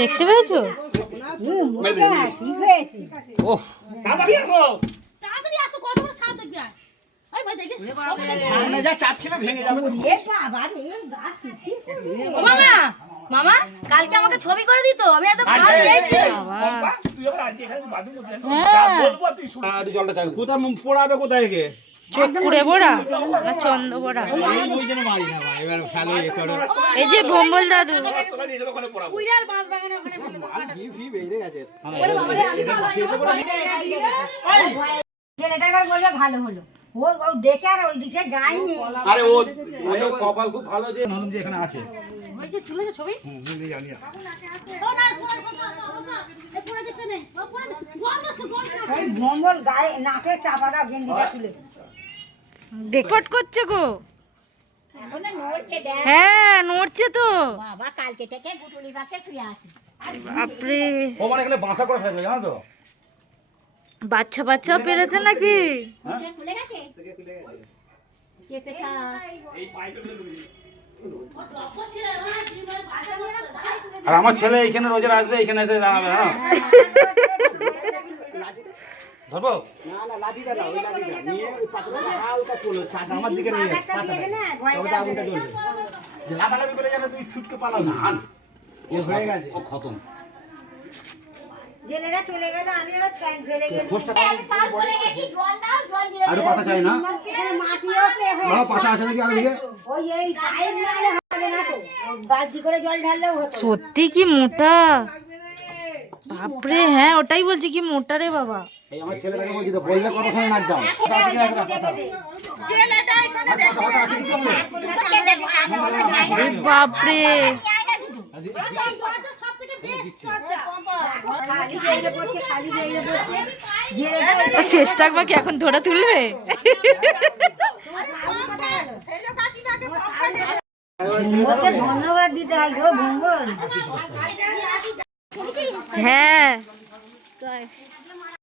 দেখতে পেয়েছো? মামা কালকে আমাকে ছবি করে দিত, আমি এত ভালো দিয়েছিলাম। কোথায় পড়াবে, কোথায় গে চোখ পুড়ে বোড়া না চন্দ বোড়া? এই যে ভম্বল দাদু ভালো হলো, ও দেখে আর ওই দিকে যায়নি। আরে ও কপাল খুব ভালো যে ননদ যে এখানে আছে। ওই যে তুলেছে ছবি। ভম্বল গায়ে নাকে চাপা দাও, গেন্দিটা তুলে রেকর্ড করছে গো। হ্যাঁ নড়ছে তো। বাবা কালকে থেকে গুটুলি পাতে শুয়ে আছে। বাপরে, ও মানে এখানে বাসা করে ফেলেছে জানো তো। বাচ্চা বাচ্চাও পেরেছে নাকি? খুলে গেছে কেটে খা। আর আমার ছেলে এখানে রোজের আসবে, এখানে এসে দাঁড়াবে। হ্যাঁ ধরবো না না লাঠিটা দাও, ওই লাঠিটা নিয়ে ওই পাতাটা হালকা তোলো, ছাটা আমার দিকে নিয়ে পাতাটা ওটা আগুনটা জ্বলবে। যে লাফালাফি করে গেলে তুই ছুটকে পালাও না। এ হয়ে গেছে, ও খতম। জেলেরা চলে গেল, আমি আবার প্যান্ট ফেলে গেলাম। খোসটা কাল বলে গেছি জল দাও, জল দিয়ে আরো পাতা চাই না? এখানে মাটিও পে হয়ে বাবা পাতা আছে নাকি আরো দিকে? ওই এই পাইপ নালে হবে না তো, বালতি করে জল ঢাললেও হতো। সত্যি কি মোটা, বাপরে। হ্যাঁ ওটাই বলছি, কি মোটা রে বাবা। এই আমার ছেলেটাকে বলছি তো, বললে কত সময় নাচ যাও। বাপরে, খালি বেরিয়ে পড়ছে, খালি বেরিয়ে পড়ছে। জেলেটা শেষটা একবার কি এখন ধরে তুলবে? ওকে ধন্যবাদ দিতে হয় গো ভঙ্গল। হ্যাঁ